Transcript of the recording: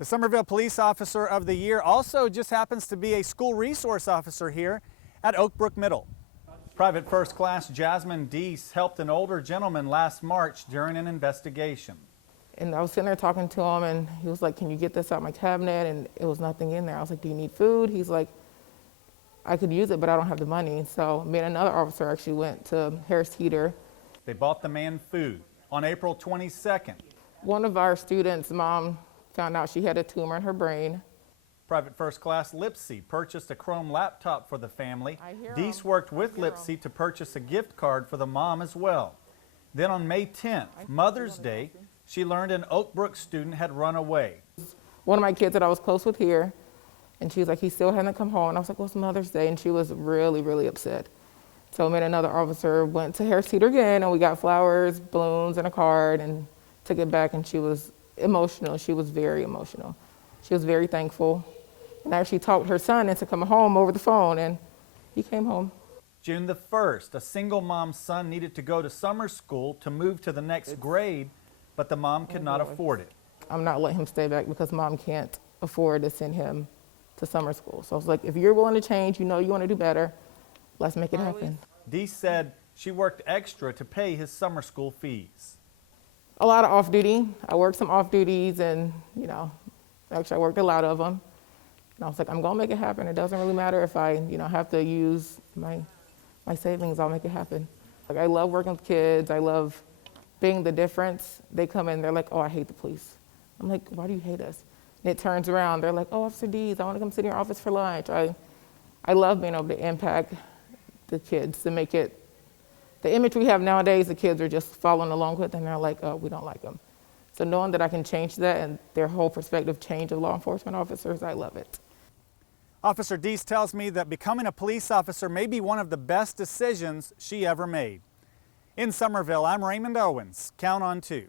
The Summerville Police Officer of the Year also just happens to be a school resource officer here at Oak Brook Middle. Private First Class Jasmine Deese helped an older gentleman last March during an investigation. And I was sitting there talking to him, and he was like, "Can you get this out my cabinet?" And it was nothing in there. I was like, "Do you need food?" He's like, "I could use it, but I don't have the money." So me and another officer actually went to Harris Teeter. They bought the man food. On April 22nd, One of our students' mom found out she had a tumor in her brain. Private First Class Lipsy purchased a Chrome laptop for the family. I hear Deese 'em. worked with I hear Lipsy to purchase a gift card for the mom as well. Then on May 10th, Mother's Day, she learned an Oak Brook student had run away. One of my kids that I was close with here, and she was like, "He still hasn't come home." And I was like, "Well, it's Mother's Day," and she was really, really upset. So me and another officer went to Harris Teeter again, and we got flowers, balloons, and a card, and took it back, and she was emotional. She was very emotional. She was very thankful. And I actually talked her son into coming home over the phone, and he came home. June the 1st, a single mom's son needed to go to summer school to move to the next grade, but the mom could not afford it. I'm not letting him stay back because Mom can't afford to send him to summer school. So I was like, if you're willing to change, you know you want to do better, let's make it happen. Deese said she worked extra to pay his summer school fees. A lot of off duty. I worked some off duties, and actually I worked a lot of them. And I was like, I'm gonna make it happen. It doesn't really matter if I, have to use my savings. I'll make it happen. Like, I love working with kids. I love being the difference. They come in, they're like, "Oh, I hate the police." I'm like, "Why do you hate us?" And it turns around. They're like, "Oh, Officer Deese, I want to come sit in your office for lunch." I love being able to impact the kids to make it. The image we have nowadays, the kids are just following along with, and they're like, "Oh, we don't like them." So knowing that I can change that and their whole perspective change of law enforcement officers, I love it. Officer Deese tells me that becoming a police officer may be one of the best decisions she ever made. In Summerville, I'm Raymond Owens. Count on 2.